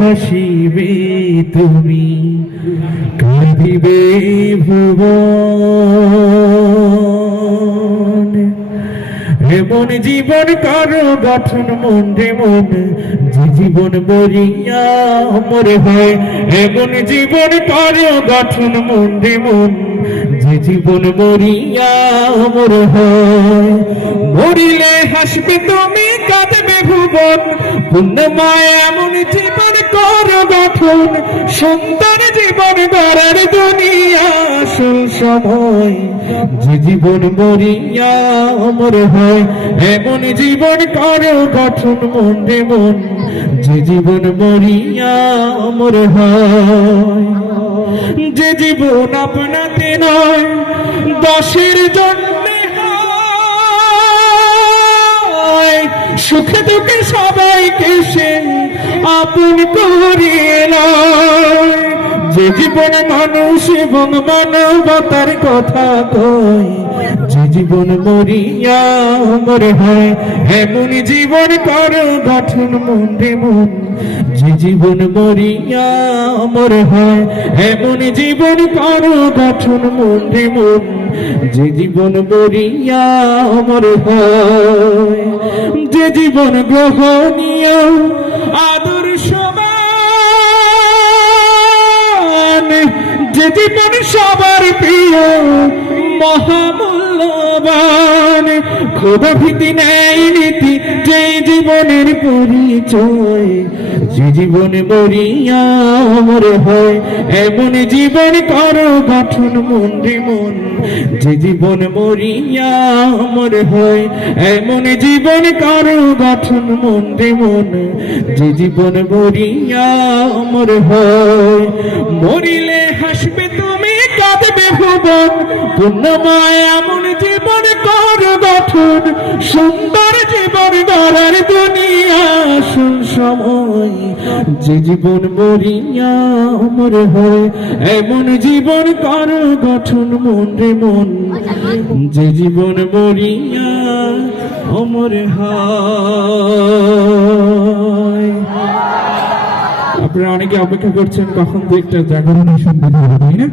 হাসিবে তুমি, কাঁদিবে ভুবন। এমন জীবন কারো গঠন মন রে মন, যে জীবন মরিয়া অমর হয়। এমন জীবন কারো গঠন মন রে মন, যে জীবন মরিয়া অমর হয়। মরিলে হাসবে তুমি, কাঁদবে ভুবন। পুণ্যময় এমন জীবন করো গঠন, সুন্দর জীবন গড়ার দুনিয়া আসল সময়। যে জীবন মরিয়া অমর হয়, এমন জীবন করো গঠন মন রে মন, যে জীবন মরিয়া অমর হয়। যে জীবন আপনাতে নয়, দশের জন্যে হয়। সুখে দুঃখে সবাইকে সে আপন করিয়ে লয়। যে জীবন মানুষ এবং মানবতার কথা কয়, যে জীবন মরিয়া অমর হয়। এমন জীবন করো গঠন মন রে মন, যে জীবন মরিয়া অমর হয়। এমন জীবন করো গঠন মন রে মন, যে জীবন মরিয়া অমর হয়। যে জীবন গ্রহণীয় আদর্শবান, যে জীবন সবার প্রিয় মহামূল্যবান। খোদা ভীতি নেই নীতি, যে জীবনের পরিচয়। যে জীবন মরিয়া অমর হয়, এমন জীবন করো গঠন মন রে মন, যে জীবন মরিয়া অমর হয়। এমন জীবন করো গঠন মন রে মন, যে জীবন মরিয়া অমর হয়। মরিলে হাসবে তুমি, কাঁদবে ভুবন। পুণ্যময় এমন জীবন করো গঠন, সুন্দর জীবন গড়ার দুনিয়া আসল সময়। যে জীবন মরিয়া অমর হয়, এমন জীবন করো গঠন মন রে মন, যে জীবন মরিয়া অমর হয়। আপনারা অনেকে অপেক্ষা করছেন কখন তো একটা জাগরণের সঙ্গীত হবে, তাই না?